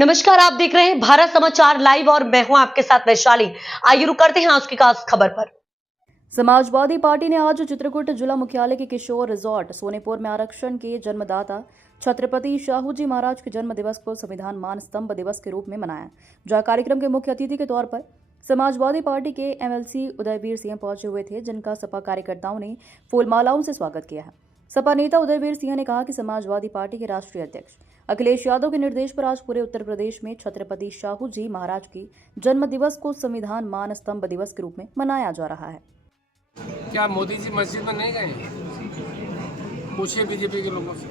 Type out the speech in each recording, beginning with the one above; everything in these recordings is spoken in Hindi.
नमस्कार, आप देख रहे हैं भारत समाचार लाइव और मैं हूं आपके साथ वैशाली। आइए रुक करते हैं आज की खास खबर पर। समाजवादी पार्टी ने आज चित्रकूट जिला मुख्यालय के किशोर रिजॉर्ट सोनेपुर में आरक्षण के जन्मदाता छत्रपति शाहूजी महाराज के जन्म दिवस को संविधान मान स्तंभ दिवस के रूप में मनाया। जहां कार्यक्रम के मुख्य अतिथि के तौर पर समाजवादी पार्टी के एमएलसी उदयवीर सिंह पहुंचे हुए थे, जिनका सपा कार्यकर्ताओं ने फूलमालाओं से स्वागत किया है। सपा नेता उदयवीर सिंह ने कहा कि समाजवादी पार्टी के राष्ट्रीय अध्यक्ष अखिलेश यादव के निर्देश पर आज पूरे उत्तर प्रदेश में छत्रपति शाहूजी महाराज की जन्म दिवस को संविधान मान स्तंभ दिवस के रूप में मनाया जा रहा है। क्या मोदी जी मस्जिद में नहीं गए? पूछिए बीजेपी के लोगों से,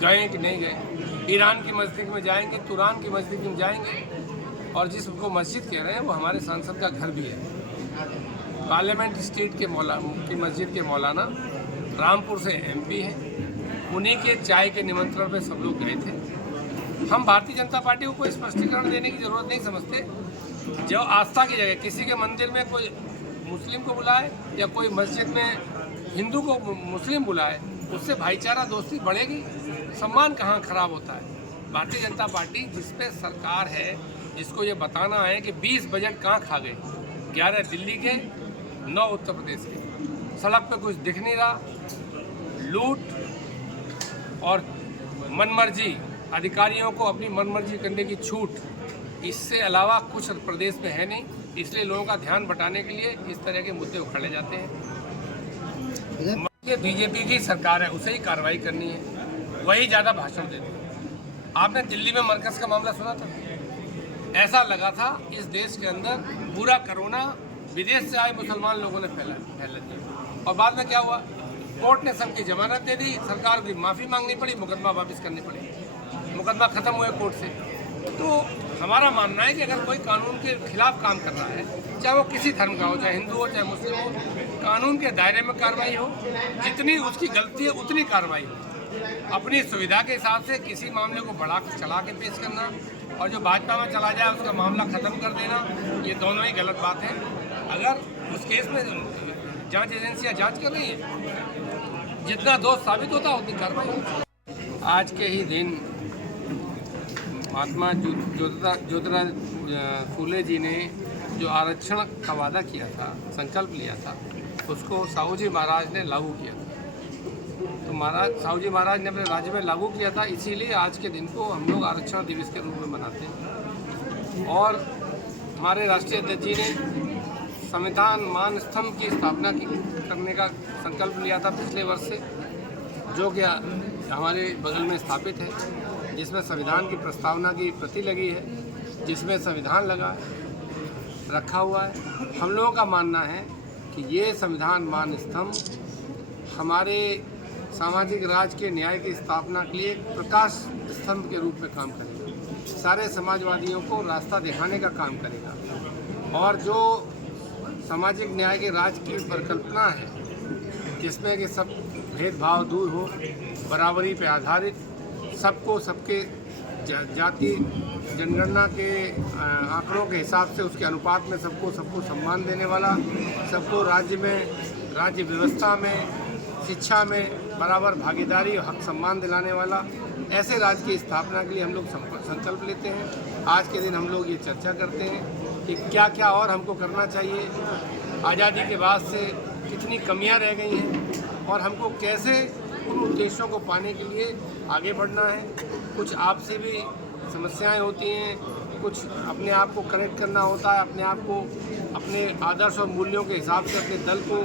गए कि नहीं गए। ईरान की मस्जिद में जाएंगे, तुरान की मस्जिद में जाएंगे, और जिसको मस्जिद कह रहे हैं वो हमारे सांसद का घर भी है। पार्लियामेंट स्ट्रीट की मस्जिद के मौलाना रामपुर से एमपी हैं, उन्हीं के चाय के निमंत्रण पे सब लोग गए थे। हम भारतीय जनता पार्टी को कोई स्पष्टीकरण देने की जरूरत नहीं समझते। जो आस्था की जगह किसी के मंदिर में कोई मुस्लिम को बुलाए या कोई मस्जिद में हिंदू को मुस्लिम बुलाए, उससे भाईचारा दोस्ती बढ़ेगी, सम्मान कहाँ खराब होता है। भारतीय जनता पार्टी जिस पे सरकार है, जिसको ये बताना है कि 20 बजट कहाँ खा गए, 11 दिल्ली के, 9 उत्तर प्रदेश के, सड़क पे कुछ दिख नहीं रहा, लूट और मनमर्जी, अधिकारियों को अपनी मनमर्जी करने की छूट, इससे अलावा कुछ प्रदेश में है नहीं। इसलिए लोगों का ध्यान बटाने के लिए इस तरह के मुद्दे उखाड़े जाते हैं। ये बीजेपी की सरकार है, उसे ही कार्रवाई करनी है, वही ज़्यादा भाषण देते हैं। आपने दिल्ली में मरकज़ का मामला सुना था? ऐसा लगा था इस देश के अंदर पूरा कोरोना विदेश से आए मुसलमान लोगों ने फैला दिया, और बाद में क्या हुआ? कोर्ट ने सबकी जमानत दे दी, सरकार की माफ़ी मांगनी पड़ी, मुकदमा वापस करनी पड़ी, मुकदमा ख़त्म हुए कोर्ट से। तो हमारा मानना है कि अगर कोई कानून के खिलाफ काम कर रहा है, चाहे वो किसी धर्म का हो, चाहे हिंदू हो, चाहे मुस्लिम हो, कानून के दायरे में कार्रवाई हो, जितनी उसकी गलती है उतनी कार्रवाई हो। अपनी सुविधा के हिसाब से किसी मामले को बढ़ा चला के पेश करना और जो भाजपा में चला जाए उसका मामला ख़त्म कर देना, ये दोनों ही गलत बात है। अगर उस केस में जांच एजेंसियां जांच कर रही है, जितना दोष साबित होता है उतनी कार्रवाई होती। आज के ही दिन महात्मा ज्योतिराव फूले जी ने जो आरक्षण का वादा किया था, संकल्प लिया था, उसको साहूजी महाराज ने लागू किया था। तो साहूजी महाराज ने अपने राज्य में लागू किया था, इसीलिए आज के दिन को हम लोग आरक्षण दिवस के रूप में मनाते हैं। और हमारे राष्ट्रीय अध्यक्ष जी ने संविधान मान स्तंभ की स्थापना करने का संकल्प लिया था पिछले वर्ष से, जो कि हमारे बगल में स्थापित है, जिसमें संविधान की प्रस्तावना की प्रति लगी है, जिसमें संविधान रखा हुआ है। हम लोगों का मानना है कि ये संविधान मान स्तंभ हमारे सामाजिक राज के न्याय की स्थापना के लिए एक प्रकाश स्तंभ के रूप में काम करेगा, सारे समाजवादियों को रास्ता दिखाने का काम करेगा। और जो सामाजिक न्याय के राज की परिकल्पना है, जिसमें कि सब भेदभाव दूर हो, बराबरी पर आधारित, सबको सबके जाति जनगणना के आंकड़ों के हिसाब से उसके अनुपात में सबको सम्मान देने वाला, सबको राज्य व्यवस्था में, शिक्षा में बराबर भागीदारी और हक सम्मान दिलाने वाला, ऐसे राज्य की स्थापना के लिए हम लोग संकल्प लेते हैं। आज के दिन हम लोग ये चर्चा करते हैं कि क्या क्या और हमको करना चाहिए, आज़ादी के बाद से कितनी कमियां रह गई हैं, और हमको कैसे उन उद्देश्यों को पाने के लिए आगे बढ़ना है। कुछ आपसे भी समस्याएं होती हैं, कुछ अपने आप को कनेक्ट करना होता है, अपने आप को अपने आदर्श और मूल्यों के हिसाब से अपने दल को